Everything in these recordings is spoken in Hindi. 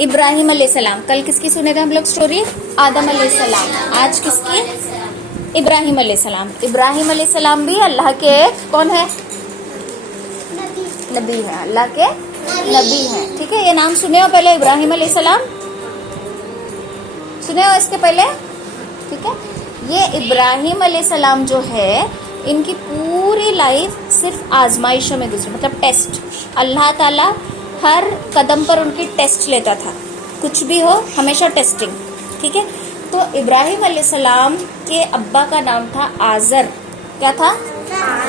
इब्राहिम अलैहिस्सलाम। कल किसकी सुनेगा हम लोग स्टोरी? आदम अलैहिस्सलाम। आज किसकी? इब्राहिम अलैहिस्सलाम। इब्राहिम अलैहिस्सलाम भी अल्लाह के कौन है? नबी है, अल्लाह के नबी हैं। ठीक है, ये नाम सुने हो पहले? इब्राहिम अलैहिस्सलाम सुने हो इसके पहले? ठीक है, ये इब्राहिम अलैहिस्सलाम जो है, इनकी पूरी लाइफ सिर्फ आजमाइशों में गुजरी, मतलब टेस्ट। अल्लाह ताला हर कदम पर उनकी टेस्ट लेता था, कुछ भी हो हमेशा टेस्टिंग। ठीक है, तो इब्राहिम अलैहिस्सलाम के अब्बा का नाम था आजर। क्या था?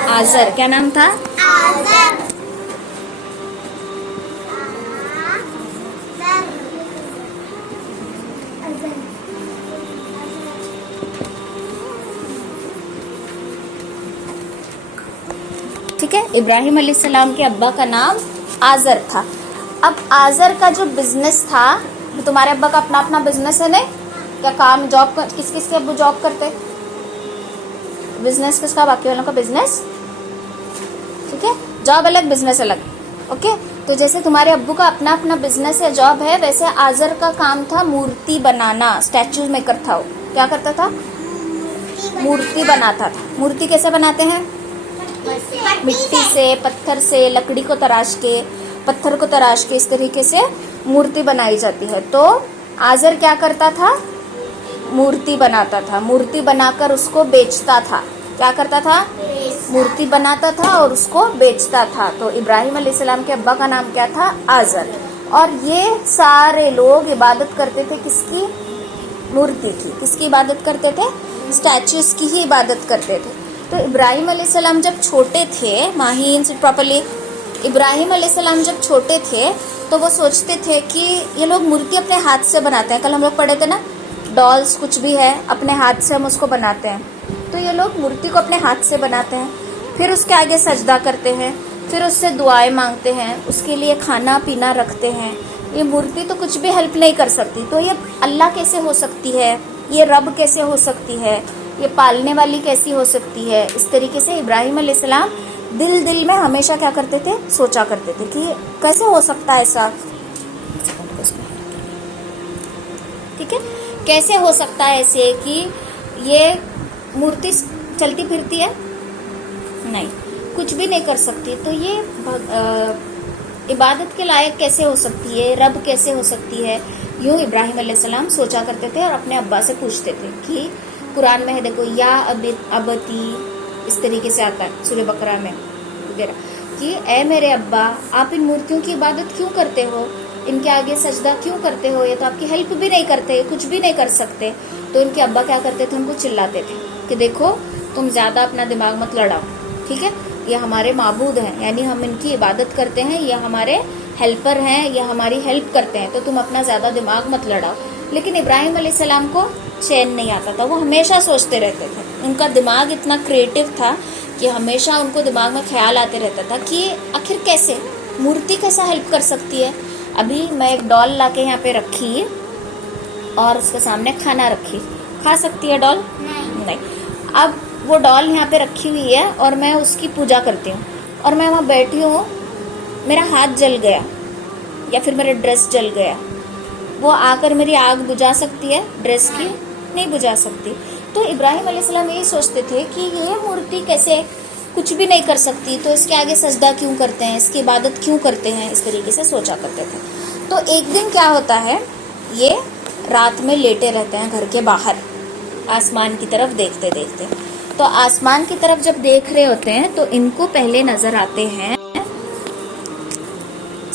आजर। क्या नाम था? आजर। ठीक है, इब्राहिम अलैहिस्सलाम के अब्बा का नाम आजर था। अब आजर का जो बिजनेस था, तुम्हारे अब्बा का अपना अपना बिजनेस है नहीं क्या? काम जॉब किस किस के अब्बू जॉब करते? बिजनेस किसका? बाकी वालों का बिजनेस। ठीक है, जॉब अलग बिजनेस अलग। ओके, तो जैसे तुम्हारे अब्बू का अपना अपना बिजनेस है, जॉब है, वैसे आजर का काम था मूर्ति बनाना। स्टैचू मेकर था वो। क्या करता था? मूर्ति बनाता था। मूर्ति कैसे बनाते हैं? मिट्टी से, पत्थर से, लकड़ी को तराश के, पत्थर को तराश के इस तरीके से मूर्ति बनाई जाती है। तो आजर क्या करता था? मूर्ति बनाता था। मूर्ति बनाकर उसको बेचता था। क्या करता था? मूर्ति बनाता था और उसको बेचता था। तो इब्राहिम अलैहिस्सलाम के अब्बा का नाम क्या था? आजर। और ये सारे लोग इबादत करते थे किसकी? मूर्ति की। किसकी इबादत करते थे? स्टैचूज की ही इबादत करते थे। तो इब्राहिम अलैहिस्सलाम जब छोटे थे, माहीन से प्रॉपर्ली, इब्राहिम अलैहिस्सलाम जब छोटे थे तो वो सोचते थे कि ये लोग मूर्ति अपने हाथ से बनाते हैं। कल हम लोग पढ़े थे ना, डॉल्स कुछ भी है अपने हाथ से हम उसको बनाते हैं। तो ये लोग मूर्ति को अपने हाथ से बनाते हैं, फिर उसके आगे सजदा करते हैं, फिर उससे दुआएं मांगते हैं, उसके लिए खाना पीना रखते हैं। ये मूर्ति तो कुछ भी हेल्प नहीं कर सकती, तो ये अल्लाह कैसे हो सकती है? ये रब कैसे हो सकती है? ये पालने वाली कैसी हो सकती है? इस तरीके से इब्राहिम अलैहिस्सलाम दिल दिल में हमेशा क्या करते थे? सोचा करते थे कि कैसे हो सकता है ऐसा। ठीक है, कैसे हो सकता है ऐसे कि ये मूर्ति चलती फिरती है? नहीं, कुछ भी नहीं कर सकती। तो ये इबादत के लायक कैसे हो सकती है? रब कैसे हो सकती है? यूं इब्राहिम अलैहिस्सलाम सोचा करते थे और अपने अब्बा से पूछते थे कि कुरान में है, देखो, या अबती, इस तरीके से आता है सूरह बकरा में वगैरह, कि ए मेरे अब्बा, आप इन मूर्तियों की इबादत क्यों करते हो? इनके आगे सजदा क्यों करते हो? ये तो आपकी हेल्प भी नहीं करते, कुछ भी नहीं कर सकते। तो इनके अब्बा क्या करते थे? उनको चिल्लाते थे कि देखो, तुम ज्यादा अपना दिमाग मत लड़ाओ। ठीक है, ये हमारे माबूद हैं, यानी हम इनकी इबादत करते हैं, ये हमारे हेल्पर हैं, ये हमारी हेल्प करते हैं, तो तुम अपना ज्यादा दिमाग मत लड़ाओ। लेकिन इब्राहिम अलैहिस्सलाम को चैन नहीं आता था, वो हमेशा सोचते रहते थे। उनका दिमाग इतना क्रिएटिव था कि हमेशा उनको दिमाग में ख्याल आते रहता था कि आखिर कैसे मूर्ति कैसा हेल्प कर सकती है। अभी मैं एक डॉल लाके यहाँ पे रखी और उसके सामने खाना रखी, खा सकती है डॉल? नहीं। अब वो डॉल यहाँ पे रखी हुई है और मैं उसकी पूजा करती हूँ और मैं वहाँ बैठी हूँ, मेरा हाथ जल गया या फिर मेरा ड्रेस जल गया, वो आकर मेरी आग बुझा सकती है ड्रेस की? नहीं बुझा सकती। तो इब्राहिम अलैहिस्सलाम यही सोचते थे कि ये मूर्ति कैसे कुछ भी नहीं कर सकती, तो इसके आगे सजदा क्यों करते हैं, इसकी इबादत क्यों करते हैं, इस तरीके से सोचा करते थे। तो एक दिन क्या होता है, ये रात में लेटे रहते हैं घर के बाहर, आसमान की तरफ देखते देखते। तो आसमान की तरफ जब देख रहे होते हैं तो इनको पहले नजर आते हैं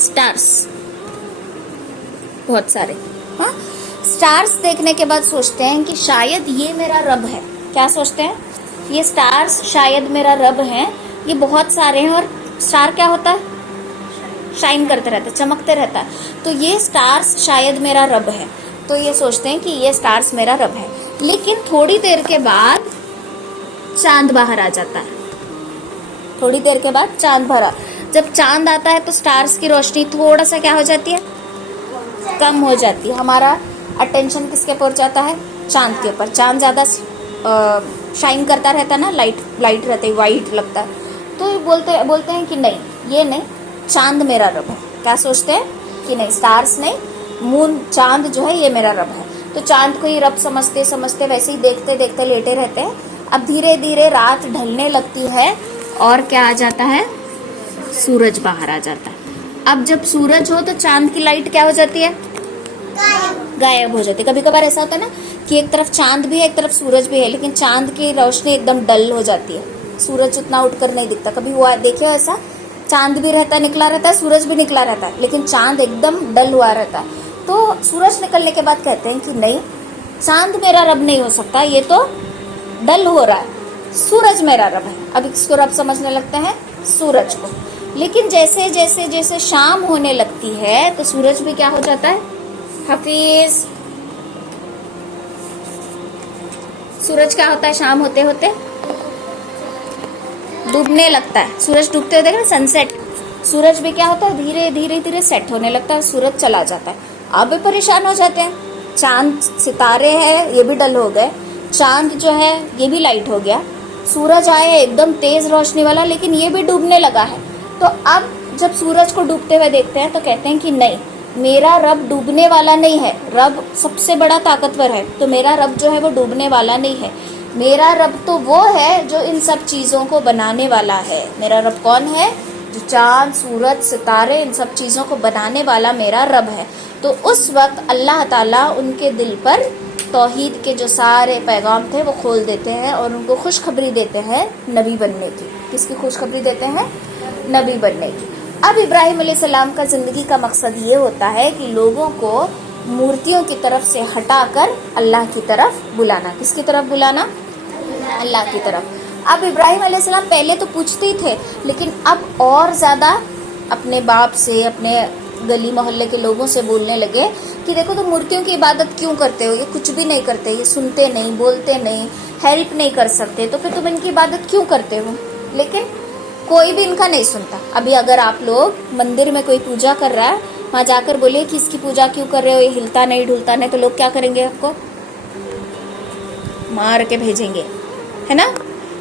स्टार्स, बहुत सारे। हाँ, स्टार्स देखने के बाद सोचते हैं कि शायद ये मेरा रब है। क्या सोचते हैं? ये स्टार्स शायद मेरा रब है। ये बहुत सारे हैं और स्टार क्या होता है? शाइन करते रहता है, चमकते रहता है। तो ये स्टार्स शायद मेरा रब है। तो ये सोचते हैं कि ये स्टार्स मेरा रब है। लेकिन थोड़ी देर के बाद चांद बाहर आ जाता है। थोड़ी देर के बाद चांद भरा, जब चांद आता है तो स्टार्स की रोशनी थोड़ा सा क्या हो जाती है? कम हो जाती है। हमारा अटेंशन किसके ऊपर जाता है? चांद के ऊपर। चांद ज्यादा शाइन करता रहता है ना, लाइट रहता है, वाइट लगता है। तो बोलते हैं कि नहीं, ये नहीं, चांद मेरा रब है। क्या सोचते हैं कि नहीं, स्टार्स नहीं, मून चांद जो है ये मेरा रब है। तो चांद को ही रब समझते समझते वैसे ही देखते देखते लेटे रहते हैं। अब धीरे धीरे रात ढलने लगती है और क्या आ जाता है, सूरज बाहर आ जाता है। अब जब सूरज हो तो चांद की लाइट क्या हो जाती है, गायब हो जाती है। कभी कभार ऐसा होता है ना कि एक तरफ चांद भी है एक तरफ सूरज भी है, लेकिन चांद की रोशनी एकदम डल हो जाती है, सूरज उतना उठकर नहीं दिखता। कभी हुआ देखिए ऐसा, चांद भी रहता है निकला रहता है, सूरज भी निकला रहता है, लेकिन चांद एकदम डल हुआ रहता है। तो सूरज निकलने के बाद कहते हैं कि नहीं, चांद मेरा रब नहीं हो सकता, ये तो डल हो रहा है, सूरज मेरा रब है। अब इसको रब समझने लगते हैं सूरज को। लेकिन जैसे जैसे जैसे शाम होने लगती है तो सूरज भी क्या हो जाता है, हफीज, सूरज क्या होता है शाम होते होते डूबने लगता है। सूरज डूबते हुए देखा सनसेट, सूरज भी क्या होता है धीरे धीरे धीरे सेट होने लगता है, सूरज चला जाता है। अब भी परेशान हो जाते हैं, चांद सितारे हैं ये भी डल हो गए, चांद जो है ये भी लाइट हो गया, सूरज आया एकदम तेज रोशनी वाला लेकिन ये भी डूबने लगा है। तो अब जब सूरज को डूबते हुए देखते हैं तो कहते हैं कि नहीं, मेरा रब डूबने वाला नहीं है, रब सबसे बड़ा ताकतवर है, तो मेरा रब जो है वो डूबने वाला नहीं है। मेरा रब तो वो है जो इन सब चीज़ों को बनाने वाला है। मेरा रब कौन है, जो चांद सूरज सितारे इन सब चीज़ों को बनाने वाला मेरा रब है। तो उस वक्त अल्लाह ताला उनके दिल पर तौहीद के जो सारे पैगाम थे वो खोल देते हैं और उनको खुशखबरी देते हैं नबी बनने की। किसकी खुशखबरी देते हैं, नबी बनने की। अब इब्राहिम अलैहिस्सलाम का ज़िंदगी का मकसद ये होता है कि लोगों को मूर्तियों की तरफ से हटाकर अल्लाह की तरफ बुलाना। किसकी तरफ बुलाना, अल्लाह की तरफ। अब इब्राहिम अलैहिस्सलाम पहले तो पूछते ही थे, लेकिन अब और ज़्यादा अपने बाप से, अपने गली मोहल्ले के लोगों से बोलने लगे कि देखो तुम मूर्तियों की इबादत क्यों करते हो, ये कुछ भी नहीं करते, ये सुनते नहीं, बोलते नहीं, हेल्प नहीं कर सकते, तो फिर तुम इनकी इबादत क्यों करते हो। लेकिन कोई भी इनका नहीं सुनता। अभी अगर आप लोग मंदिर में कोई पूजा कर रहा है, वहाँ जाकर बोले कि इसकी पूजा क्यों कर रहे हो, ये हिलता नहीं ढुलता नहीं, तो लोग क्या करेंगे, आपको मार के भेजेंगे, है ना।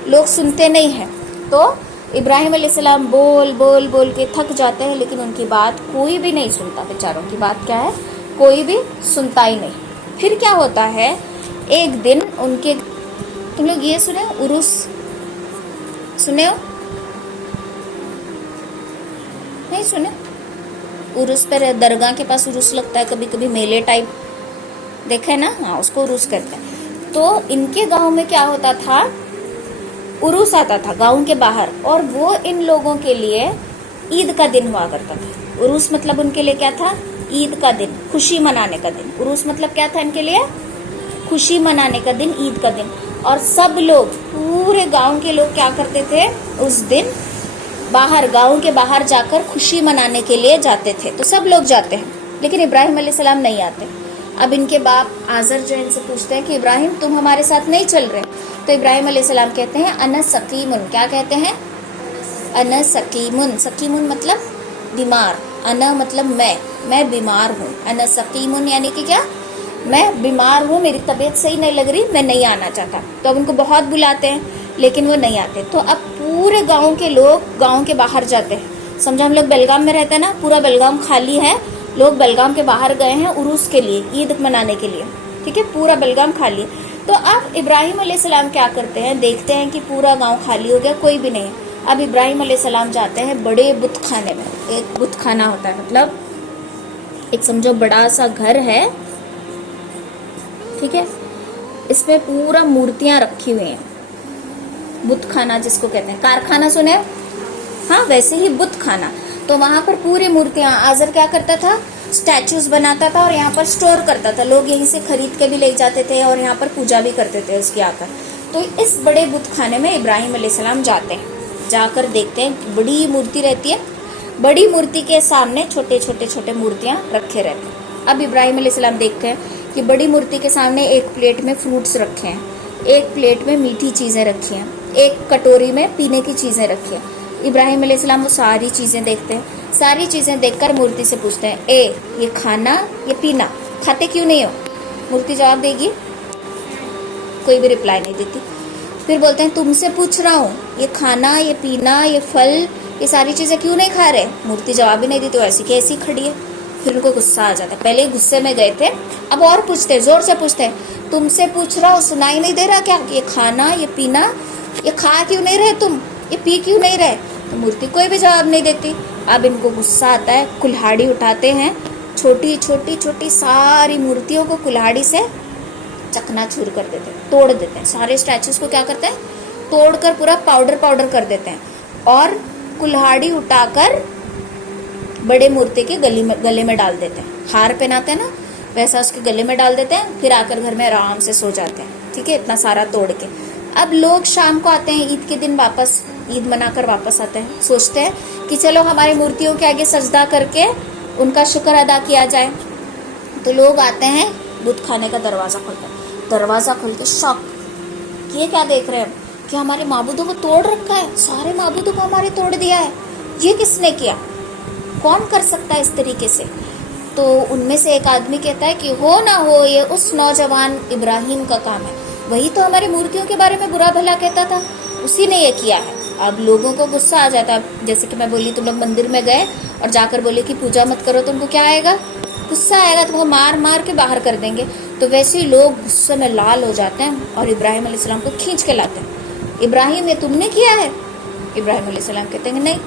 लोग सुनते नहीं हैं। तो इब्राहिम अलैहिस्सलाम बोल बोल बोल के थक जाते हैं, लेकिन उनकी बात कोई भी नहीं सुनता। बेचारों की बात क्या है, कोई भी सुनता ही नहीं। फिर क्या होता है, एक दिन उनके, तुम लोग ये सुने उरुस, सुने हो, नहीं सुने, उरुस पर दरगाह के पास उरुस लगता है, कभी कभी मेले टाइप देखे ना, हाँ उसको उरुस कहते हैं। तो इनके गांव में क्या होता था, उरुस आता था गांव के बाहर, और वो इन लोगों के लिए ईद का दिन हुआ करता था। उरुस मतलब उनके लिए क्या था, ईद का दिन, खुशी मनाने का दिन। उरुस मतलब क्या था इनके लिए, खुशी मनाने का दिन, ईद का दिन। और सब लोग, पूरे गांव के लोग क्या करते थे उस दिन, बाहर, गांव के बाहर जाकर खुशी मनाने के लिए जाते थे। तो सब लोग जाते हैं, लेकिन इब्राहिम अलैहिस्सलाम नहीं आते। अब इनके बाप आजर जो इनसे पूछते हैं कि इब्राहिम तुम हमारे साथ नहीं चल रहे। तो इब्राहिम अलैहिस्सलाम कहते हैं अना सकीमुन, क्या कहते हैं, अना सकीमुन। सकीमुन मतलब बीमार, अना मतलब मैं बीमार हूँ। अना सकीमुन यानी कि क्या, मैं बीमार हूँ, मेरी तबीयत सही नहीं लग रही, मैं नहीं आना चाहता। तो अब उनको बहुत बुलाते हैं लेकिन वो नहीं आते। तो अब पूरे गांव के लोग गांव के बाहर जाते हैं। समझो हम लोग बेलगाम में रहते हैं ना, पूरा बेलगाम खाली है, लोग बेलगाम के बाहर गए हैं उरूस के लिए, ईद मनाने के लिए, ठीक है, पूरा बेलगाम खाली है। तो अब इब्राहिम अलैहिस्सलाम क्या करते हैं, देखते हैं कि पूरा गांव खाली हो गया, कोई भी नहीं। अब इब्राहिम अलैहिस्सलाम जाते हैं बड़े बुत खाने में। एक बुत खाना होता है, मतलब एक समझो बड़ा सा घर है, ठीक है, इसमें पूरा मूर्तियां रखी हुई हैं। बुत खाना जिसको कहते हैं, कारखाना सुने, हाँ वैसे ही बुत खाना। तो वहां पर पूरी मूर्तियां, आजर क्या करता था, स्टैचूज बनाता था और यहाँ पर स्टोर करता था। लोग यहीं से खरीद के भी ले जाते थे और यहाँ पर पूजा भी करते थे उसकी आकर। तो इस बड़े बुत खाने में इब्राहिम अलैहिस्सलाम जाते हैं, जाकर देखते हैं बड़ी मूर्ति रहती है, बड़ी मूर्ति के सामने छोटे छोटे छोटे मूर्तियां रखे रहते हैं। अब इब्राहिम अलैहिस्सलाम देखते हैं कि बड़ी मूर्ति के सामने एक प्लेट में फ्रूट्स रखे हैं, एक प्लेट में मीठी चीजें रखी हैं, एक कटोरी में पीने की चीजें रखी हैं। इब्राहिम अलैहिस्सलाम वो सारी चीजें देखते हैं, सारी चीजें देखकर मूर्ति से पूछते हैं, ये खाना ये पीना खाते क्यों नहीं हो। मूर्ति जवाब देगी, कोई भी रिप्लाई नहीं देती। फिर बोलते हैं तुमसे पूछ रहा हूँ, ये खाना ये पीना ये फल ये सारी चीजें क्यों नहीं खा रहे। मूर्ति जवाब भी नहीं देती, तो ऐसी की ऐसी खड़ी है। फिर उनको गुस्सा आ जाता है। पहले ही गुस्से में गए थे, अब और पूछते, जोर से पूछते, तुमसे पूछ रहा हूँ, सुनाई नहीं दे रहा क्या? ये खाना, ये पीना, ये खा क्यों नहीं रहे तुम, ये पी क्यों नहीं रहे? तो मूर्ति कोई भी जवाब नहीं देती। अब इनको गुस्सा आता है, कुल्हाड़ी उठाते हैं, छोटी छोटी छोटी सारी मूर्तियों को कुल्हाड़ी से चकनाचूर कर देते हैं, तोड़ देते हैं। सारे स्टैचूज को क्या करते हैं? तोड़कर पूरा पाउडर पाउडर कर देते हैं और कुल्हाड़ी उठाकर बड़े मूर्ति के गले में डाल देते हैं। हार पहनाते हैं ना, वैसा उसके गले में डाल देते हैं, फिर आकर घर में आराम से सो जाते हैं। ठीक है, इतना सारा तोड़ के। अब लोग शाम को आते हैं, ईद के दिन वापस ईद मनाकर वापस आते हैं, सोचते हैं कि चलो हमारी मूर्तियों के आगे सजदा करके उनका शुक्र अदा किया जाए। तो लोग आते हैं, बुत खाने का दरवाज़ा खोलते हैं, दरवाज़ा खोल के शौक, ये क्या देख रहे हैं कि हमारे माबूदों को तोड़ रखा है, सारे माबूदों को हमारे तोड़ दिया है, ये किसने किया? कौन कर सकता है इस तरीके से? तो उनमें से एक आदमी कहता है कि हो ना हो ये उस नौजवान इब्राहिम का काम है, वही तो हमारी मूर्तियों के बारे में बुरा भला कहता था, उसी ने ये किया है। अब लोगों को गुस्सा आ जाता है। जैसे कि मैं बोली, तुम लोग मंदिर में गए और जाकर बोले कि पूजा मत करो, तुमको क्या आएगा? गुस्सा आएगा, तुमको मार मार के बाहर कर देंगे। तो वैसे ही लोग गुस्से में लाल हो जाते हैं और इब्राहिम अलैहिस्सलाम को खींच के लाते हैं। इब्राहिम, ये तुमने किया है? इब्राहिम अलैहिस्सलाम कहते हैं नहीं,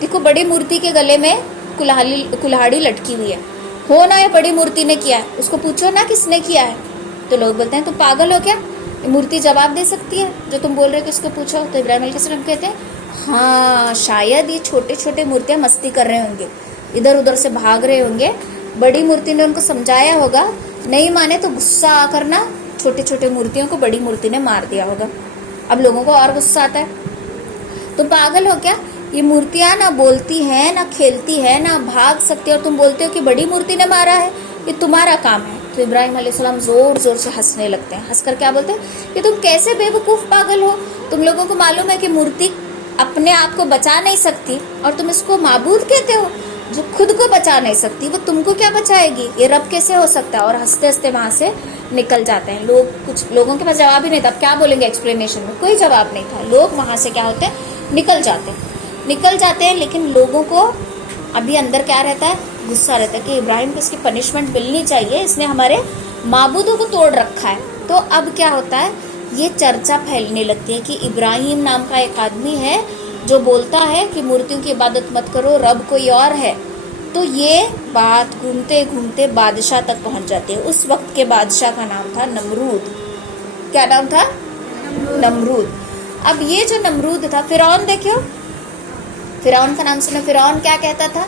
देखो बड़ी मूर्ति के गले में कुल्हाड़ी लटकी हुई है, हो ना ये बड़ी मूर्ति ने किया है, उसको पूछो ना किसने किया है। तो लोग बोलते हैं तुम पागल हो क्या, ये मूर्ति जवाब दे सकती है जो तुम बोल रहे हो कि उसको पूछो। तो इब्राहिम अलैहिस्सलाम कहते हैं हाँ, शायद ये छोटे छोटे मूर्तियाँ मस्ती कर रहे होंगे, इधर उधर से भाग रहे होंगे, बड़ी मूर्ति ने उनको समझाया होगा, नहीं माने तो गुस्सा आकर ना छोटे छोटे मूर्तियों को बड़ी मूर्ति ने मार दिया होगा। अब लोगों को और गुस्सा आता है, तुम पागल हो क्या, ये मूर्तियाँ ना बोलती है, ना खेलती है, ना भाग सकती है, और तुम बोलते हो कि बड़ी मूर्ति ने मारा है, ये तुम्हारा काम है। तो इब्राहिम अलैहिस्सलाम जोर जोर से हंसने लगते हैं। हंसकर क्या बोलते हैं कि तुम कैसे बेवकूफ़ पागल हो, तुम लोगों को मालूम है कि मूर्ति अपने आप को बचा नहीं सकती, और तुम इसको माबूद कहते हो जो खुद को बचा नहीं सकती, वो तुमको क्या बचाएगी, ये रब कैसे हो सकता है? और हंसते हंसते वहाँ से निकल जाते हैं लोग। कुछ लोगों के पास जवाब ही नहीं था, अब क्या बोलेंगे एक्सप्लेनेशन में, कोई जवाब नहीं था। लोग वहाँ से क्या होते हैं, निकल जाते हैं। लेकिन लोगों को अभी अंदर क्या रहता है, गुस्सा रहता है कि इब्राहिम को इसकी पनिशमेंट मिलनी चाहिए, इसने हमारे माबूदों को तोड़ रखा है। तो अब क्या होता है, ये चर्चा फैलने लगती है कि इब्राहिम नाम का एक आदमी है जो बोलता है कि मूर्तियों की इबादत मत करो, रब कोई और है। तो ये बात घूमते घूमते बादशाह तक पहुंच जाती है। उस वक्त के बादशाह का नाम था नमरूद। क्या नाम था? नमरूद। अब ये जो नमरूद था, फिरौन देखियो, फिरौन का नाम सुना, फिरौन क्या कहता था,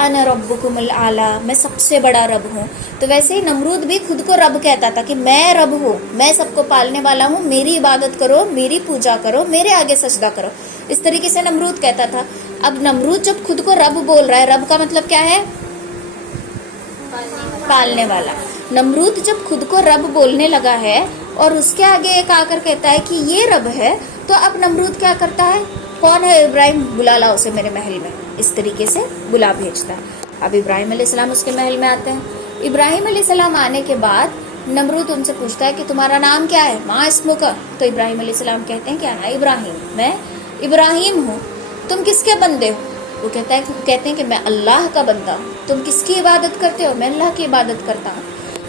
अना रब्बुकुमुल आला, मैं सबसे बड़ा रब हूँ। तो वैसे ही नमरूद भी खुद को रब कहता था कि मैं रब हूँ, मैं सबको पालने वाला हूँ, मेरी इबादत करो, मेरी पूजा करो, मेरे आगे सजदा करो, इस तरीके से नमरूद कहता था। अब नमरूद जब खुद को रब बोल रहा है, रब का मतलब क्या है, पालने वाला। नमरूद जब खुद को रब बोलने लगा है और उसके आगे एक आकर कहता है कि ये रब है, तो अब नमरूद क्या करता है, कौन है इब्राहिम, बुला ला उसे मेरे महल में, इस तरीके से बुला भेजता है। अब इब्राहिम अलैहिस्सलाम उसके महल में आते हैं। इब्राहिम अलैहिस्सलाम आने के बाद नमरूद उनसे पूछता है कि तुम्हारा नाम क्या है, माँ इस्मुका। तो इब्राहिम अलैहिस्सलाम कहते हैं कि अना इब्राहिम, मैं इब्राहिम हूँ। तुम किसके बंदे हो? वो कहते हैं कि मैं अल्लाह का बंदा हूँ। तुम किसकी इबादत करते हो? मैं अल्लाह की इबादत करता हूँ।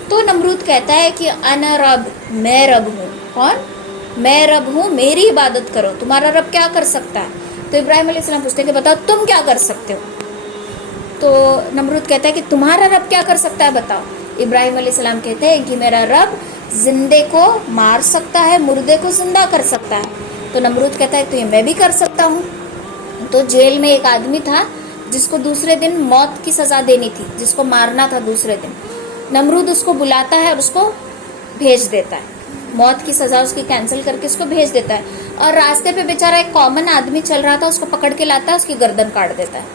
तो नमरूद कहता है कि अना रब, मैं रब हूँ। कौन? मैं रब हूँ, मेरी इबादत करो। तुम्हारा रब क्या कर सकता है? तो इब्राहिम अलैहिस्सलाम पूछते हैं कि बताओ तुम क्या कर सकते हो? तो नमरूद कहता है कि तुम्हारा रब क्या कर सकता है, बताओ। इब्राहिम अलैहिस्सलाम कहते हैं कि मेरा रब जिंदे को मार सकता है, मुर्दे को जिंदा कर सकता है। तो नमरूद कहता है तो ये मैं भी कर सकता हूँ। तो जेल में एक आदमी था जिसको दूसरे दिन मौत की सजा देनी थी, जिसको मारना था दूसरे दिन। नमरूद उसको बुलाता है और उसको भेज देता है, मौत की सजा उसकी कैंसिल करके उसको भेज देता है। और रास्ते पे बेचारा एक कॉमन आदमी चल रहा था, उसको पकड़ के लाता है, उसकी गर्दन काट देता है।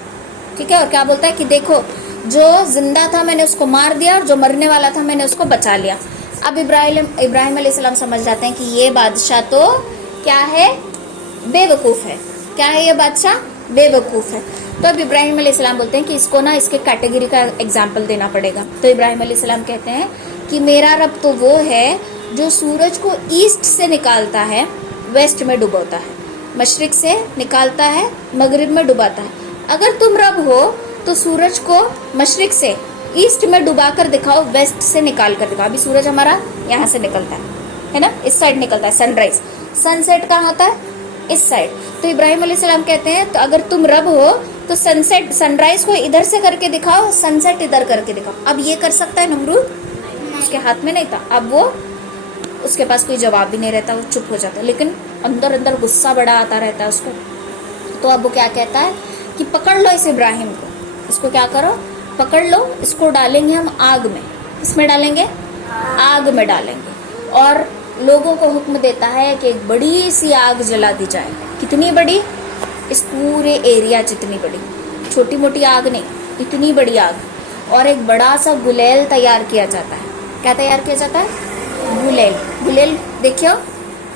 ठीक है, और क्या बोलता है कि देखो जो जिंदा था मैंने उसको मार दिया और जो मरने वाला था मैंने उसको बचा लिया। अब इब्राहिम अलैहिस्सलाम समझ जाते हैं कि ये बादशाह तो क्या है, बेवकूफ़ है। क्या है ये बादशाह? बेवकूफ़ है। तो अब इब्राहिम अलैहिस्सलाम बोलते हैं कि इसको ना इसके कैटेगरी का एग्जाम्पल देना पड़ेगा। तो इब्राहिम अलैहिस्सलाम कहते हैं कि मेरा रब तो वो है जो सूरज को ईस्ट से निकालता है, वेस्ट में डुबोता है, मशरिक से निकालता है, मगरिब में डुबाता है। अगर तुम रब हो तो सूरज को मशरिक से ईस्ट में डुबा कर दिखाओ, वेस्ट से निकाल कर दिखाओ। अभी सूरज हमारा यहाँ से निकलता है ना, इस साइड निकलता है सनराइज। सनसेट कहाँ होता है? इस साइड। तो इब्राहिम अलैहिस्सलाम कहते हैं तो अगर तुम रब हो तो सनसेट सनराइज को इधर से करके दिखाओ, सनसेट इधर करके दिखाओ। अब ये कर सकता है नमरूद? उसके हाथ में नहीं था। अब वो उसके पास कोई जवाब भी नहीं रहता, वो चुप हो जाता, लेकिन अंदर अंदर गुस्सा बड़ा आता रहता है उसको। तो अब वो क्या कहता है कि पकड़ लो इस इब्राहिम को, इसको क्या करो, पकड़ लो, इसको डालेंगे हम आग में। किसमें डालेंगे? आग में डालेंगे। और लोगों को हुक्म देता है कि एक बड़ी सी आग जला दी जाए। कितनी बड़ी? इस पूरे एरिया जितनी बड़ी, छोटी मोटी आग नहीं, इतनी बड़ी आग। और एक बड़ा सा गुलेल तैयार किया जाता है। क्या तैयार किया जाता है? गुलेल। गुलेल देखियो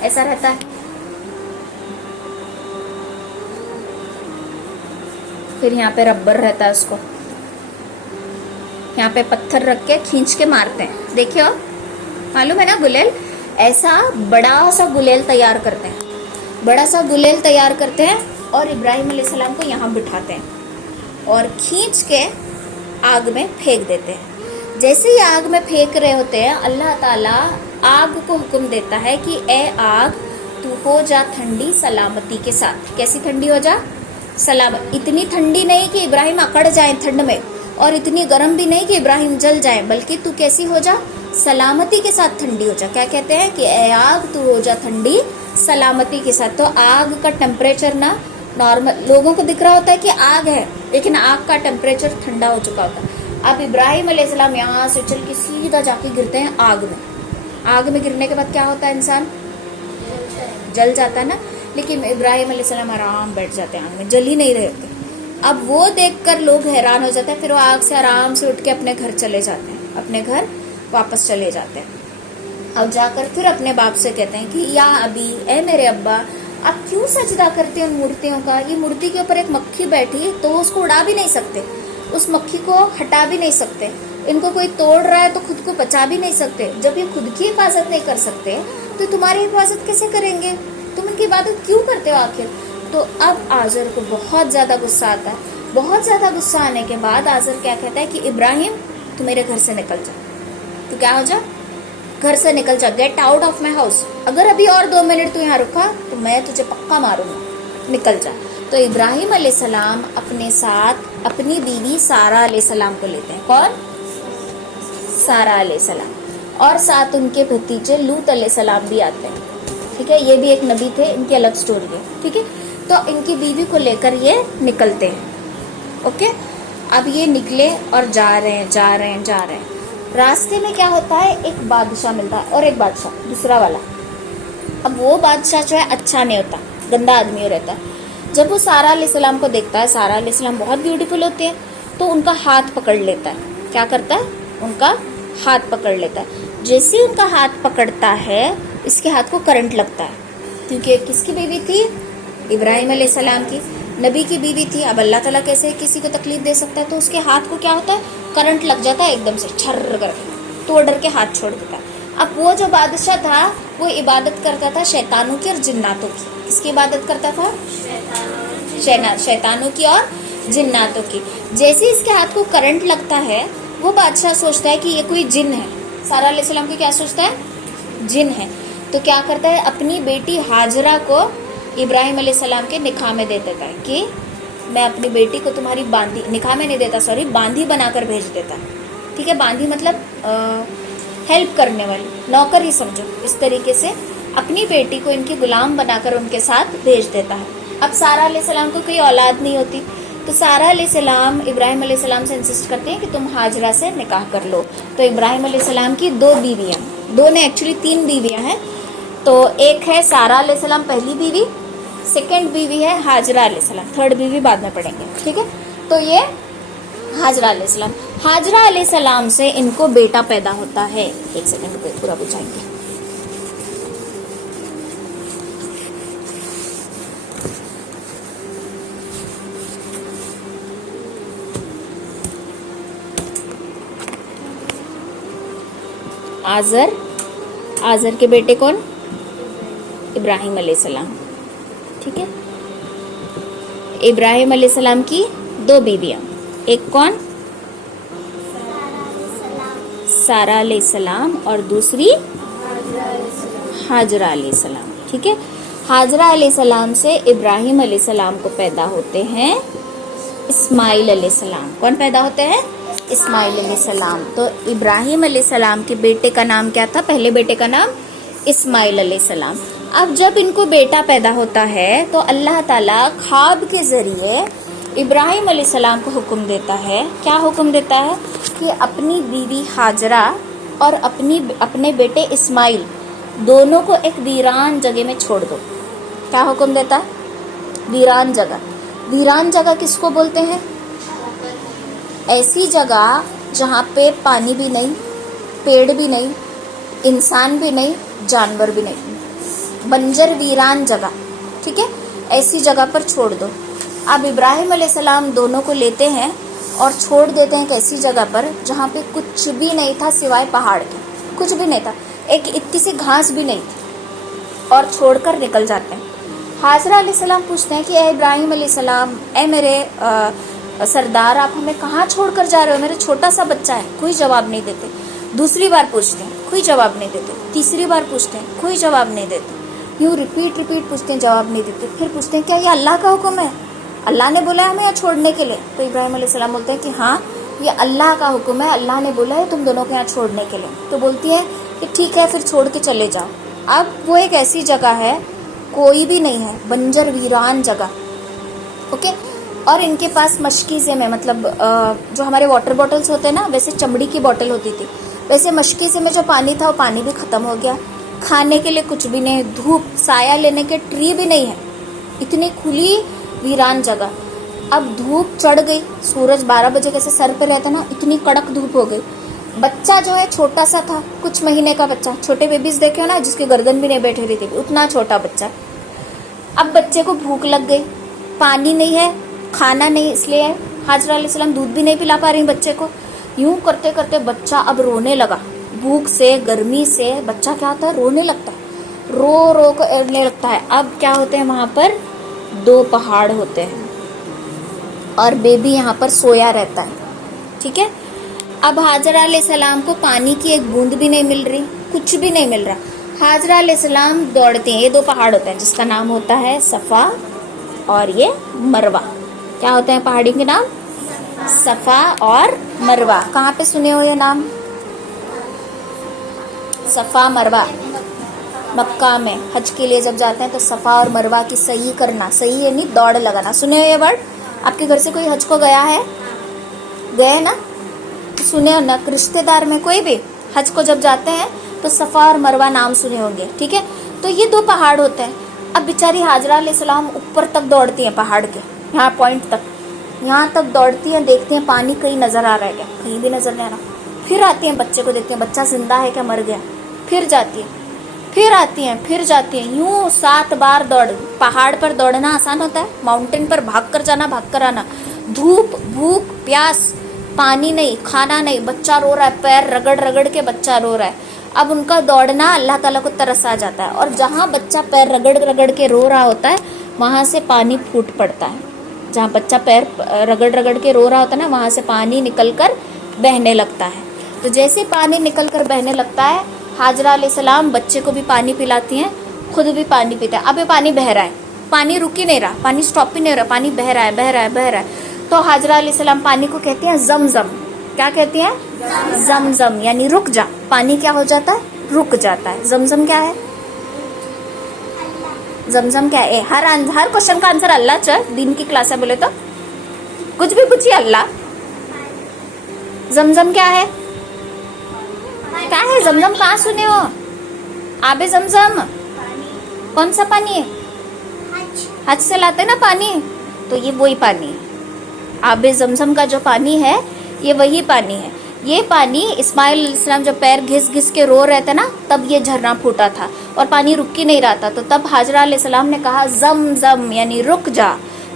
ऐसा रहता है। फिर यहाँ पे रबर रहता है, उसको यहाँ पे पत्थर रख के खींच के मारते हैं। देखियो, मालूम है ना गुलेल? ऐसा बड़ा सा गुलेल तैयार करते हैं, बड़ा सा गुलेल तैयार करते हैं और इब्राहिम अलैहिस्सलाम को यहाँ बिठाते हैं और खींच के आग में फेंक देते हैं। जैसे ही आग में फेंक रहे होते हैं, अल्लाह ताला आग को हुक्म देता है कि ए आग, तू हो जा ठंडी सलामती के साथ। कैसी ठंडी हो जा? सलामत। इतनी ठंडी नहीं कि इब्राहिम अकड़ जाए ठंड में, और इतनी गर्म भी नहीं कि इब्राहिम जल जाए, बल्कि तू कैसी हो जा? सलामती के साथ ठंडी हो जा। क्या कहते हैं कि ए आग, तू हो जा ठंडी सलामती के साथ। तो आग का टेम्परेचर ना नॉर्मल लोगों को दिख रहा होता है कि आग है, लेकिन आग का टेम्परेचर ठंडा हो चुका होता है। अब इब्राहिम अलैहिस्सलाम यहाँ से चल के सीधा जाके गिरते हैं आग में। आग में गिरने के बाद क्या होता है? इंसान जल जाता है ना, लेकिन इब्राहिम अलैहिस्सलाम आराम बैठ जाते हैं आग में, जल ही नहीं रहे होते। अब वो देखकर लोग हैरान हो जाते हैं, फिर वो आग से आराम से उठ के अपने घर चले जाते हैं, अपने घर वापस चले जाते हैं। अब जाकर फिर अपने बाप से कहते हैं कि या अभी, ए मेरे अब्बा, आप क्यों सजदा करते हैं उन मूर्तियों का? ये मूर्ति के ऊपर एक मक्खी बैठी, तो उसको उड़ा भी नहीं सकते, उस मक्खी को हटा भी नहीं सकते, इनको कोई तोड़ रहा है तो खुद को बचा भी नहीं सकते। जब ये खुद की हिफाजत नहीं कर सकते तो तुम्हारी हिफाजत कैसे करेंगे? तुम इनकी इबादत क्यों करते हो आखिर? तो अब आजर को बहुत ज्यादा गुस्सा आता है। बहुत ज्यादा गुस्सा आने के बाद आजर क्या कहता है कि इब्राहिम, तू मेरे घर से निकल जा। तू क्या हो जा? घर से निकल जा, get out of my house. अगर अभी और 2 मिनट तू यहाँ रुका तो मैं तुझे पक्का मारूंगा, निकल जा। तो इब्राहिम अलैहिस्सलाम अपने साथ अपनी बीवी सारा अलैहिस्सलाम को लेते हैं। कौन? सारा अलैहिस्सलाम। और साथ उनके भतीजे लूत अलैहिस्सलाम भी आते हैं। ठीक है, ये भी एक नबी थे, इनकी अलग स्टोरी है। ठीक है, तो इनकी बीवी को लेकर ये निकलते हैं। ओके, अब ये निकले और जा रहे हैं, जा रहे हैं, जा रहे हैं। रास्ते में क्या होता है? एक बादशाह मिलता है, और एक बादशाह दूसरा वाला। अब वो बादशाह जो है अच्छा नहीं होता, गंदा आदमी रहता है। जब वो सारा अलैहिस्सलाम को देखता है, सारा अलैहिस्सलाम बहुत ब्यूटीफुल होती है, तो उनका हाथ पकड़ लेता है। क्या करता है? उनका हाथ पकड़ लेता है। जैसे ही उनका हाथ पकड़ता है, इसके हाथ को करंट लगता है, क्योंकि किसकी बीवी थी? इब्राहिम अलैहिस्सलाम की, नबी की बीवी थी। अब अल्लाह ताला कैसे किसी को तकलीफ दे सकता है? तो उसके हाथ को क्या होता है? करंट लग जाता है एकदम से, छर्र करके, तो डर के हाथ छोड़ देता है। अब वो जो बादशाह था, वो इबादत करता था शैतानों की और जिन्नातों की। किसकी इबादत करता था? शैतानों की और जिन्नातों की। जैसे इसके हाथ को करंट लगता है, वो बादशाह सोचता है कि ये कोई जिन है। सारा अलैहिस्सलाम की क्या सोचता है? जिन है। तो क्या करता है? अपनी बेटी हाजरा को इब्राहिम अलैहिस्सलाम के निकाह में दे देता है कि मैं अपनी बेटी को तुम्हारी बांधी, निकाह में नहीं देता, सॉरी, बांधी बनाकर भेज देता है। ठीक है, बांधी मतलब हेल्प करने वाली, नौकर ही समझो। इस तरीके से अपनी बेटी को इनकी गुलाम बनाकर उनके साथ भेज देता है। अब सारा अलैहिस्सलाम को कोई औलाद नहीं होती, तो सारा अलैहिस्सलाम इब्राहिम अलैहिस्सलाम से इंसिस्ट करते हैं कि तुम हाजरा से निकाह कर लो। तो इब्राहिम अलैहिस्सलाम की 2 बीवियां, 2 ने एक्चुअली 3 बीवियां हैं। तो एक है सारा अलैहिस्सलाम पहली बीवी, सेकंड बीवी है हाजरा अलैहिस्सलाम, थर्ड बीवी बाद में पढ़ेंगे। ठीक है, तो ये हाजरा अलैहिस्सलाम, हाजरा अलैहिस्सलाम से इनको बेटा पैदा होता है। एक सेकंड पे पूरा बुझाएंगे। आजर, आजर के बेटे कौन? इब्राहिम अलैहिस्सलाम। ठीक है, इब्राहिम अलैहिस्सलाम की 2 बीवियां, एक कौन? सारा अलैहिस्सलाम और दूसरी हाजरा अलैहिस्सलाम। ठीक है, हाजरा अलैहिस्सलाम से इब्राहिम अलैहिस्सलाम को पैदा होते हैं इस्माइल अलैहिस्सलाम। कौन पैदा होते हैं? इस्माइल अलैहिस्सलाम। तो इब्राहिम अलैहिस्सलाम के बेटे का नाम क्या था? पहले बेटे का नाम इस्माइल अलैहिस्सलाम। अब जब इनको बेटा पैदा होता है तो अल्लाह ताला ख्वाब के जरिए इब्राहिम अलैहिस्सलाम को हुक्म देता है। क्या हुक्म देता है? कि अपनी बीवी हाजरा और अपने बेटे इस्माइल दोनों को एक वीरान जगह में छोड़ दो। क्या हुक्म देता है? वीरान जगह। वीरान जगह किसको बोलते हैं? ऐसी जगह जहाँ पे पानी भी नहीं, पेड़ भी नहीं, इंसान भी नहीं, जानवर भी नहीं, बंजर वीरान जगह। ठीक है, ऐसी जगह पर छोड़ दो। अब इब्राहिम अलैहिस्सलाम दोनों को लेते हैं और छोड़ देते हैं एक ऐसी जगह पर जहाँ पे कुछ भी नहीं था सिवाय पहाड़ के। कुछ भी नहीं था, एक इतनी सी घास भी नहीं थी, और छोड़कर निकल जाते हैं। हाजरा अलैहिस्सलाम पूछते हैं कि ए इब्राहिम अलैहिस्सलाम, ए मेरे सरदार, आप हमें कहाँ छोड़कर जा रहे हो? मेरा छोटा सा बच्चा है। कोई जवाब नहीं देते। दूसरी बार पूछते हैं, कोई जवाब नहीं देते। तीसरी बार पूछते हैं, कोई जवाब नहीं देते। यूँ रिपीट पूछते हैं, जवाब नहीं देते। फिर पूछते हैं क्या ये अल्लाह का हुक्म है? अल्लाह ने बोला है हमें यहाँ छोड़ने के लिए? तो इब्राहिम अलैहिस्सलाम बोलते हैं कि हाँ, ये अल्लाह का हुक्म है, अल्लाह ने बोला है तुम दोनों को यहाँ छोड़ने के लिए। तो बोलती है कि ठीक है, फिर छोड़ के चले जाओ। अब वो एक ऐसी जगह है, कोई भी नहीं है, बंजर वीरान जगह। ओके, और इनके पास मशकीज़े में, मतलब जो हमारे वाटर बॉटल्स होते हैं ना, वैसे चमड़ी की बोतल होती थी, वैसे मशकीज़े में जो पानी था वो पानी भी ख़त्म हो गया। खाने के लिए कुछ भी नहीं, धूप साया लेने के ट्री भी नहीं है, इतनी खुली वीरान जगह। अब धूप चढ़ गई, सूरज 12 बजे कैसे सर पे रहता ना, इतनी कड़क धूप हो गई। बच्चा जो है छोटा सा था, कुछ महीने का बच्चा। छोटे बेबीज देखे हो ना, जिसकी गर्दन भी नहीं बैठी रही थी, उतना छोटा बच्चा। अब बच्चे को भूख लग गई, पानी नहीं है, खाना नहीं, इसलिए हाजरा अलैहिस्सलाम दूध भी नहीं पिला पा रही बच्चे को। यूं करते करते बच्चा अब रोने लगा। भूख से, गर्मी से बच्चा क्या होता है? रोने लगता है, रो रो कर रोने लगता है। अब क्या होते हैं? वहां पर 2 पहाड़ होते हैं और बेबी यहाँ पर सोया रहता है। ठीक है, अब हाजरा अलैहिस्सलाम को पानी की एक बूंद भी नहीं मिल रही, कुछ भी नहीं मिल रहा। हाजरा अलैहिस्सलाम दौड़ते हैं। ये 2 पहाड़ होते हैं जिसका नाम होता है सफ़ा और ये मरवा। क्या होते हैं पहाड़ी के नाम? सफ़ा और मरवा। कहाँ पे सुने हो ये नाम? सफ़ा मरवा। मक्का में हज के लिए जब जाते हैं तो सफ़ा और मरवा की सही करना, सही यानी दौड़ लगाना। सुने हो ये वर्ड? आपके घर से कोई हज को गया है? गए ना? सुने हो ना? रिश्तेदार में कोई भी हज को जब जाते हैं तो सफ़ा और मरवा नाम सुने होंगे। ठीक है, तो ये 2 पहाड़ होते हैं। अब बेचारी हाजरा अलैहिस्सलाम ऊपर तक दौड़ती हैं, पहाड़ के यहाँ पॉइंट तक, यहाँ तक दौड़ती हैं, देखती हैं पानी कहीं नजर आ रहा है क्या? कहीं भी नजर नहीं आ रहा। फिर आती हैं, बच्चे को देखती हैं, बच्चा जिंदा है क्या, मर गया? फिर जाती हैं, फिर आती हैं, फिर जाती हैं। यूं 7 बार दौड़। पहाड़ पर दौड़ना आसान होता है? माउंटेन पर भाग कर जाना, भाग कर आना। धूप, भूख, प्यास, पानी नहीं, खाना नहीं, बच्चा रो रहा है, पैर रगड़ रगड़ के बच्चा रो रहा है। अब उनका दौड़ना अल्लाह ताला को तरस आ जाता है, और जहाँ बच्चा पैर रगड़ रगड़ के रो रहा होता है वहां से पानी फूट पड़ता है। जहाँ बच्चा पैर रगड़ रगड़ के रो रहा होता है ना, वहां से पानी निकलकर बहने लगता है। तो जैसे पानी निकलकर बहने लगता है, हाजरा अलैहिस्सलाम बच्चे को भी पानी पिलाती हैं, खुद भी पानी पीते हैं। अब ये पानी बह रहा है, पानी रुक ही नहीं रहा, पानी स्टॉप ही नहीं हो रहा, पानी बह रहा है, बह रहा है, बह रहा है। तो हाजरा अलैहिस्सलाम पानी को कहती हैं जमजम। क्या कहती हैं? जमजम, यानी रुक जा। पानी क्या हो जाता है? रुक जाता है। जमजम क्या है? जमजम क्या है? हर क्वेश्चन का आंसर अल्लाह। चल, दिन की क्लास है बोले तो कुछ भी पूछिए, अल्लाह। जमजम क्या है? क्या है जमजम? कहाँ सुने हो? आबे जमजम कौन सा पानी है? हज से लाते ना पानी, तो ये वही पानी है। आबे जमजम का जो पानी है ये वही पानी है। ये पानी इस्माइल अलैहिस्सलाम जब पैर घिस घिस के रो रहे थे ना, तब ये झरना फूटा था और पानी रुक ही नहीं रहा था। तो तब हाजरा अलैहिस्सलाम ने कहा जमजम, यानी रुक जा,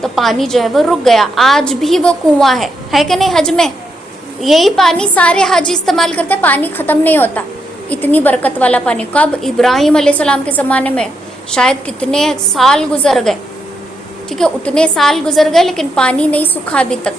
तो पानी जो है वो रुक गया। आज भी वो कुआं है कि नहीं? हज में यही पानी सारे हज इस्तेमाल करते हैं, पानी खत्म नहीं होता। इतनी बरकत वाला पानी। कब? इब्राहिम अलैहिस्सलाम के ज़माने में। शायद कितने साल गुजर गए, ठीक है, उतने साल गुजर गए, लेकिन पानी नहीं सूखा अभी तक।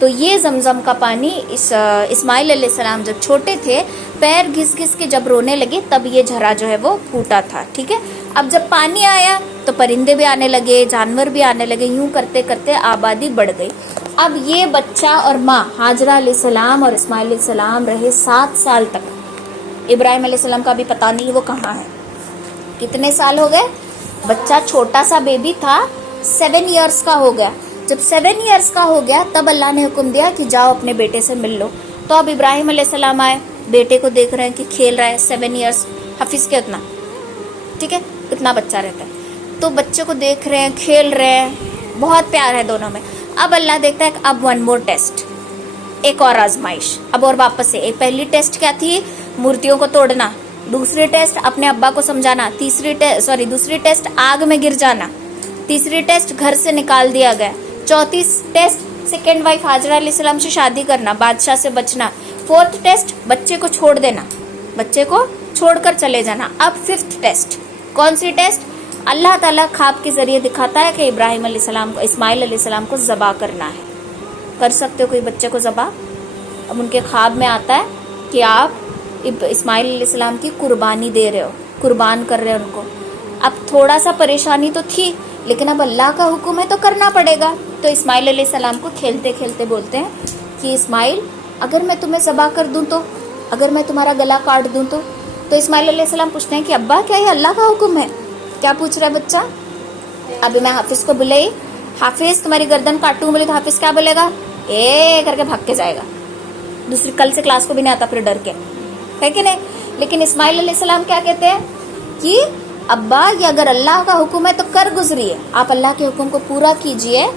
तो ये जमजम का पानी इस्माइल अलैहिस्सलाम जब छोटे थे, पैर घिस घिस के जब रोने लगे, तब ये झरा जो है वो फूटा था। ठीक है, अब जब पानी आया तो परिंदे भी आने लगे, जानवर भी आने लगे, यूं करते करते आबादी बढ़ गई। अब ये बच्चा और माँ हाजरा अलैहिस्सलाम और इस्माइल अलैहिस्सलाम रहे 7 साल तक। इब्राहिम अलैहिस्सलाम का भी पता नहीं वो कहाँ है। कितने साल हो गए? बच्चा छोटा सा बेबी था, 7 इयर्स का हो गया। जब 7 इयर्स का हो गया तब अल्लाह ने हुक्म दिया कि जाओ अपने बेटे से मिल लो। तो अब इब्राहिम अलैहिस्सलाम आए, बेटे को देख रहे हैं कि खेल रहा है, 7 इयर्स, हाफिज के उतना, ठीक है, इतना बच्चा रहता है। तो बच्चे को देख रहे हैं, खेल रहे हैं, बहुत प्यार है दोनों में। अब अल्लाह देखता है अब 1 मोर टेस्ट, एक और आजमाइश। अब और वापस से एक पहली टेस्ट क्या थी? मूर्तियों को तोड़ना। दूसरी टेस्ट अपने अब्बा को समझाना। दूसरी टेस्ट आग में गिर जाना। तीसरी टेस्ट घर से निकाल दिया गया। चौथी टेस्ट सेकेंड वाइफ हाजरा अलैहिस्सलाम से शादी करना, बादशाह से बचना। 4th टेस्ट बच्चे को छोड़ देना, बच्चे को छोड़कर चले जाना। अब 5th टेस्ट, कौन सी टेस्ट? अल्लाह ताला ख्वाब के जरिए दिखाता है कि इब्राहिम अलैहिस्सलाम को, इस्माइल अलैहिस्सलाम को ज़बा करना है। कर सकते हो कोई बच्चे को ज़बा? अब उनके ख्वाब में आता है कि आप इस्माइल अलैहिस्सलाम की कुर्बानी दे रहे हो, कुर्बान कर रहे हो उनको। अब थोड़ा सा परेशानी तो थी, लेकिन अब अल्लाह का हुक्म है तो करना पड़ेगा। तो इस्माइल अलैहिस्सलाम को खेलते खेलते बोलते हैं कि इस्माइल, अगर मैं तुम्हें ज़बा कर दूं तो, अगर मैं तुम्हारा गला काट दूं तो इस्माइल अलैहिस्सलाम पूछते हैं कि अब्बा क्या ये अल्लाह का हुक्म है? क्या पूछ रहा है बच्चा? अभी मैं हाफिज को बुलाई, हाफिज तुम्हारी गर्दन काटूं बोले तो हाफिज क्या बोलेगा? ए करके भाग के जाएगा, दूसरी कल से क्लास को भी नहीं आता फिर डर के, है कि नहीं? लेकिन इस्माइल अलैहिस्सलाम क्या कहते हैं कि अब्बा ये अगर अल्लाह का हुक्म है तो कर गुजरिए, आप अल्लाह के हुक्म को पूरा कीजिए,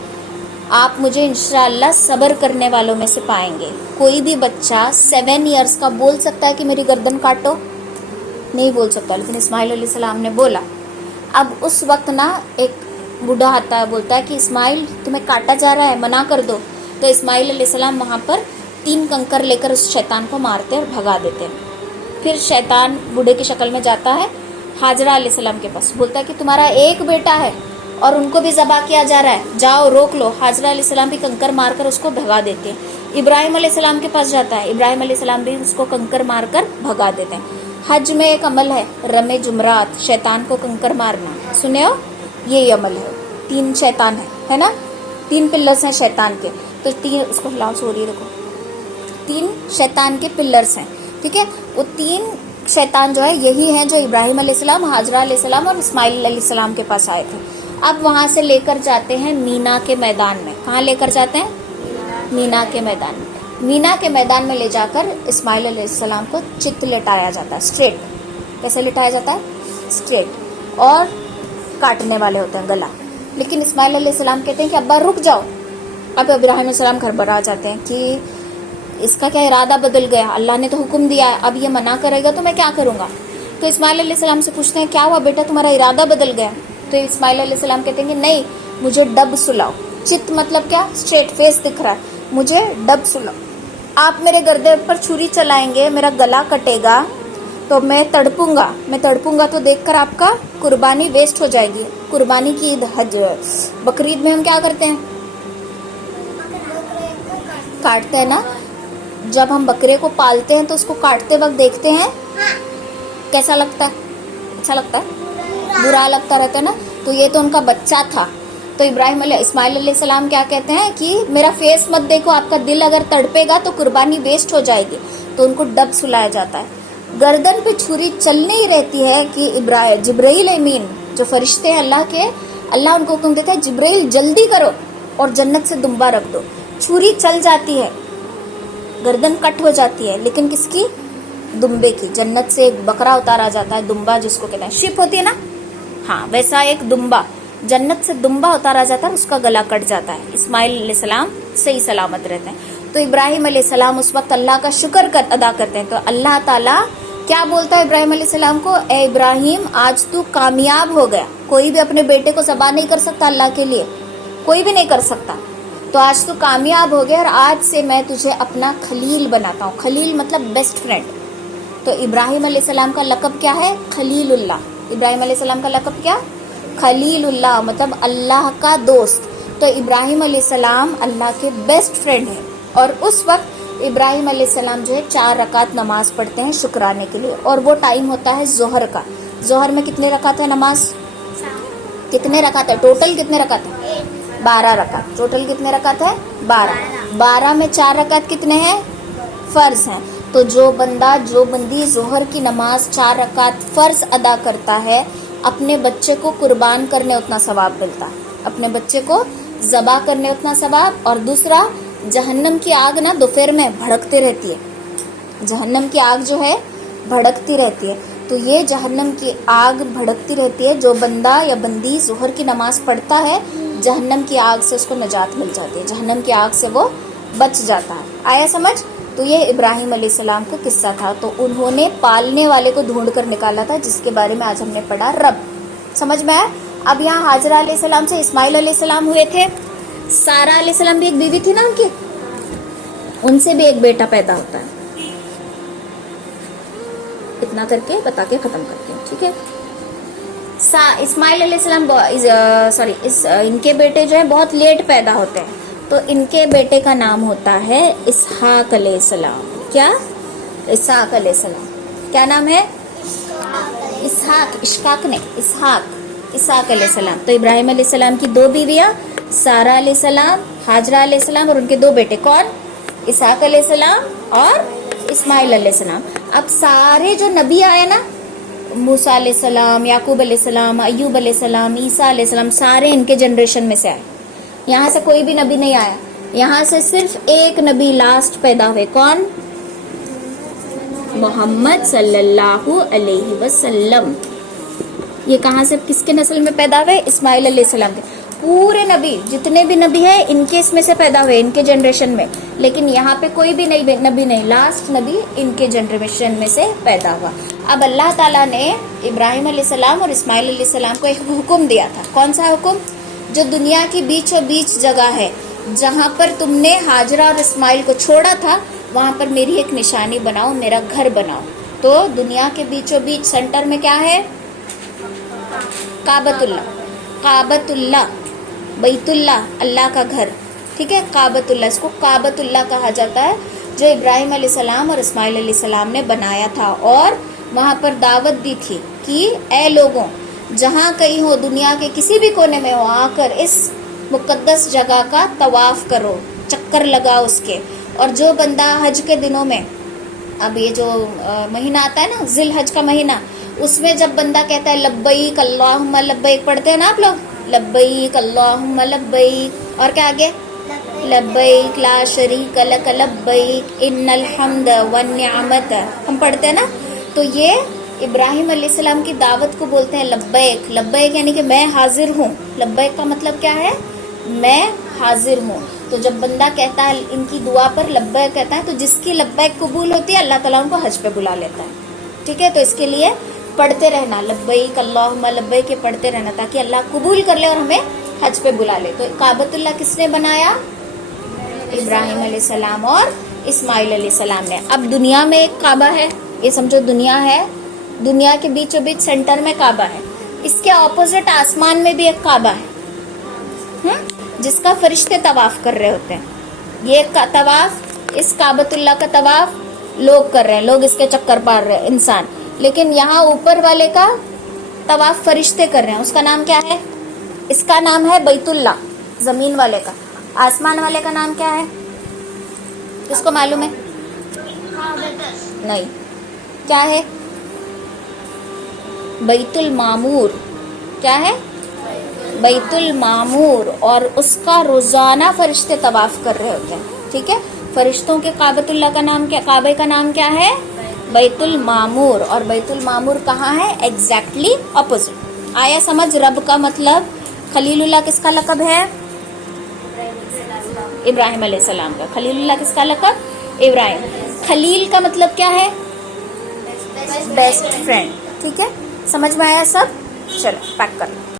आप मुझे इंशाअल्लाह सब्र करने वालों में से पाएंगे। कोई भी बच्चा 7 इयर्स का बोल सकता है कि मेरी गर्दन काटो? नहीं बोल सकता, लेकिन इस्माइल अलैहिस्सलाम ने बोला। अब उस वक्त ना एक बूढ़ा आता है, बोलता है कि इस्माइल तुम्हें काटा जा रहा है, मना कर दो। तो इस्माइल अलैहिस्सलाम वहाँ पर 3 कंकर लेकर उस शैतान को मारते हैं और भगा देते हैं। फिर शैतान बूढ़े की शक्ल में जाता है हाजरा अलैहिस्सलाम के पास, बोलता है कि तुम्हारा एक बेटा है और उनको भी ज़बा किया जा रहा है, जाओ रोक लो। हाजरा अलैहिस्सलाम भी कंकर मारकर उसको भगा देते हैं। इब्राहिम अलैहिस्सलाम के पास जाता है, इब्राहिम अलैहिस्सलाम भी उसको कंकर मारकर भगा देते हैं। हज में एक अमल है रमे जुमरात, शैतान को कंकर मारना, सुने हो? ये अमल है। 3 शैतान है ना, 3 पिलर्स हैं शैतान के। तो 3, उसको हिलाओ, सो रही है देखो, 3 शैतान के पिलर्स हैं, ठीक है। वो 3 शैतान जो है यही हैं जो इब्राहिम अलैहिस्सलाम, हाजरा अलैहिस्सलाम और इस्माइल अलैहिस्सलाम के पास आए थे। अब वहाँ से लेकर जाते हैं मीना के मैदान में। कहाँ लेकर जाते हैं? मीना के मैदान में। मीना के मैदान में ले जाकर इस्माइल अलैहिस्सलाम को चित लेटाया जाता है, स्ट्रेट। कैसे लेटाया जाता है? स्ट्रेट, और काटने वाले होते हैं गला। लेकिन इस्माइल अलैहिस्सलाम कहते हैं कि अब्बा रुक जाओ। अब इब्राहिम अलैहिस्सलाम घबरा जाते हैं कि इसका क्या इरादा बदल गया, अल्लाह ने तो हुक्म दिया है, अब ये मना करेगा तो मैं क्या करूँगा। तो इस्माइल अलैहिस्सलाम से पूछते हैं क्या हुआ बेटा, तुम्हारा इरादा बदल गया? तो इस्माइल अलैहिस्सलाम कहते हैं कि नहीं, मुझे डब सुलाओ। चित मतलब क्या? स्ट्रेट फेस दिख रहा है, मुझे डब सुलाओ। आप मेरे गर्दन पर छुरी चलाएंगे, मेरा गला कटेगा तो मैं तड़पूंगा तो देखकर आपका कुर्बानी वेस्ट हो जाएगी। कुर्बानी की ईद, हज, बकरीद में हम क्या करते हैं? काटते हैं ना। जब हम बकरे को पालते हैं तो उसको काटते वक्त देखते हैं, कैसा लगता है? अच्छा लगता है? बुरा लगता रहता है ना। तो ये तो उनका बच्चा था। तो इस्माइल अलैहिस्सलाम क्या कहते हैं कि मेरा फेस मत देखो, आपका दिल अगर तड़पेगा तो कुर्बानी वेस्ट हो जाएगी। तो उनको डब सुलाया जाता है। गर्दन पे छुरी चलनी ही रहती है कि जिब्राइल अमीन जो फरिश्ते हैं अल्लाह के, अल्लाह उनको हुक्म देता है जिब्राइल जल्दी करो और जन्नत से दुम्बा रख दो। छुरी चल जाती है, गर्दन कट हो जाती है, लेकिन किसकी? दुम्बे की। जन्नत से एक बकरा उतारा जाता है, दुम्बा जिसको कहते हैं, शिप होती है ना, हाँ वैसा एक दुम्बा, जन्नत से दुम्बा उतारा जाता है, उसका गला कट जाता है। इस्माइल अलैहिस्सलाम सही सलामत रहते हैं। तो इब्राहिम अलैहिस्सलाम उस वक्त अल्लाह का शुक्र अदा करते हैं। तो अल्लाह ताला क्या बोलता है इब्राहिम अलैहिस्सलाम को? ए इब्राहिम, आज तू कामयाब हो गया। कोई भी अपने बेटे को ज़बा नहीं कर सकता अल्लाह के लिए, कोई भी नहीं कर सकता। तो आज तू कामयाब हो गया और आज से मैं तुझे अपना खलील बनाता हूँ। खलील मतलब बेस्ट फ्रेंड। तो इब्राहिम अलैहिस्सलाम का लक़ब क्या है? खलीलुल्लाह। इब्राहिम अलैहिस्सलाम का लक़ब क्या? खलीलुल्लाह, मतलब अल्लाह का दोस्त। तो इब्राहिम अलैहिस्सलाम अल्लाह के बेस्ट फ्रेंड है। और उस वक्त इब्राहिम अलैहिस्सलाम जो है 4 रकात नमाज पढ़ते हैं शुक्राने के लिए, और वो टाइम होता है जोहर का। जोहर में कितने रकात है नमाज? कितने रकात है टोटल? कितने रकात है? 12 रकात। टोटल कितने रकात है? 12। 12 में 4 रकात कितने हैं? फर्ज हैं। तो जो बंदी जोहर की नमाज 4 रकात फर्ज अदा करता है, अपने बच्चे को कुर्बान करने उतना सवाब मिलता है, अपने बच्चे को ज़बा करने उतना सवाब। और दूसरा, जहन्नम की आग ना दोपहर में भड़कती रहती है, जहन्नम की आग जो है भड़कती रहती है। तो ये जहन्नम की आग भड़कती रहती है, जो बंदा या बंदी जोहर की नमाज पढ़ता है, जहन्नम की आग से उसको निजात मिल जाती है, जहन्नम की आग से वो बच जाता है। आया समझ? तो ये इब्राहिम अलैहिस्सलाम का किस्सा था। तो उन्होंने पालने वाले को ढूंढ कर निकाला था, जिसके बारे में आज हमने पढ़ा, रब। समझ में आया? अब यहाँ हाजरा अलैहिस्सलाम से इस्माइल अलैहिस्सलाम हुए थे। सारा अलैहिस्सलाम भी एक बीवी थी ना उनकी, उनसे भी एक बेटा पैदा होता है। इतना करके बता के खत्म करते हैं, ठीक है। इस्माइल अलैहिस्सलाम इनके बेटे जो है बहुत लेट पैदा होते हैं, तो इनके बेटे का नाम होता है इसहाक अलैहिस्सलाम। क्या? इसहाक अलैहिस्सलाम। क्या नाम है? इसहाक। इश्काक ने इसहाक अलैहिस्सलाम। तो इब्राहिम अलैहिस्सलाम की 2 बीवियां, सारा अलैहिस्सलाम, हाजरा अलैहिस्सलाम, और उनके 2 बेटे। कौन? इसहाक अलैहिस्सलाम और इस्माइल अलैहिस्सलाम। अब सारे जो नबी आए ना, मूसा अलैहिस्सलाम, याकूब अलैहिस्सलाम, अय्यूब अलैहिस्सलाम, ईसा अलैहिस्सलाम, सारे इनके जनरेशन में से आए। यहाँ से कोई भी नबी नहीं आया, यहाँ से सिर्फ एक नबी लास्ट पैदा हुए। कौन? मोहम्मद सल्लल्लाहु अलैहि वसल्लम। ये कहाँ से, किसके नस्ल में पैदा हुए? इस्माइल अलैहिस्सलाम के। पूरे नबी, जितने भी नबी है, इनके इसमें से पैदा हुए, इनके जनरेशन में। लेकिन यहाँ पे कोई भी नबी नहीं, लास्ट नबी इनके जनरेशन में से पैदा हुआ। अब अल्लाह ताला ने इब्राहिम अलैहिस्सलाम और इस्माइल अलैहिस्सलाम को एक हुक्म दिया था। कौन सा हुक्म? जो दुनिया की बीचों बीच जगह है, जहाँ पर तुमने हाजरा और इस्माइल को छोड़ा था, वहाँ पर मेरी एक निशानी बनाओ, मेरा घर बनाओ। तो दुनिया के बीचों बीच सेंटर में क्या है? काबतुल्लाह, बैतुल्लाह, अल्लाह का घर, ठीक है। काबतुल्लाह, इसको काबतुल्लाह कहा जाता है, जो इब्राहिम अलैहिस्सलाम और इस्माइल अलैहिस्सलाम ने बनाया था। और वहाँ पर दावत दी थी कि ए लोगों, जहाँ कहीं हो, दुनिया के किसी भी कोने में हो, आकर इस मुकद्दस जगह का तवाफ करो, चक्कर लगाओ उसके। और जो बंदा हज के दिनों में, अब ये जो महीना आता है ना, जिल हज का महीना, उसमें जब बंदा कहता है लब्बैक अल्लाहुम्मा लब्बैक, पढ़ते हैं ना आप लोग, लब्बैक अल्लाहुम्मा लब्बैक, और क्या आगे? लब्बैक ला शरीक लक लब्बैक इन्नल हम्द वन निअमत, हम पढ़ते हैं ना। तो ये इब्राहिम अलैहिस्सलाम की दावत को बोलते हैं लब्बैक। लब्बैक यानी कि मैं हाजिर हूँ। लब्बैक का मतलब क्या है? मैं हाजिर हूँ। तो जब बंदा कहता है इनकी दुआ पर लब्बैक कहता है, तो जिसकी लब्बैक कबूल होती है, अल्लाह ताला उनको हज पे बुला लेता है, ठीक है। तो इसके लिए पढ़ते रहना, लब्बैक अल्लाहुम्मा लब्बैक के पढ़ते रहना, ताकि अल्लाह कबूल कर ले और हमें हज पे बुला ले। तो काबतुल्लाह किसने बनाया? इब्राहिम अलैहिस्सलाम और इस्माइल अलैहिस्सलाम ने। अब दुनिया में एक काबा है, ये समझो दुनिया है, दुनिया के बीचों बीच सेंटर में काबा है। इसके ऑपोजिट आसमान में भी एक काबा है, जिसका फरिश्ते तवाफ कर रहे होते हैं। ये तवाफ, इस काबतुल्लाह का तवाफ लोग कर रहे हैं, लोग इसके चक्कर पार रहे हैं, इंसान। लेकिन यहाँ ऊपर वाले का तवाफ फरिश्ते कर रहे हैं। उसका नाम क्या है? इसका नाम है बैतुल्लाह, जमीन वाले का। आसमान वाले का नाम क्या है? किसको मालूम है? नहीं, क्या है? बैतुल मामूर। क्या है? बैतुल मामूर। और उसका रोजाना फरिश्ते तवाफ कर रहे होते हैं, ठीक है। फरिश्तों के काबतुल्लाह का नाम क्या, काबे का नाम क्या है? बैतुल मामूर। और बैतुल मामूर कहाँ है? Exactly opposite. आया समझ? रब का मतलब। खलीलुल्लाह किसका लकब है? इब्राहिम अलैहिस्सलाम का। खलीलुल्लाह किसका लकब? इब्राहिम। खलील का मतलब क्या है? बेस्ट फ्रेंड, ठीक है। समझ में आया सब? चलो पैक कर लो।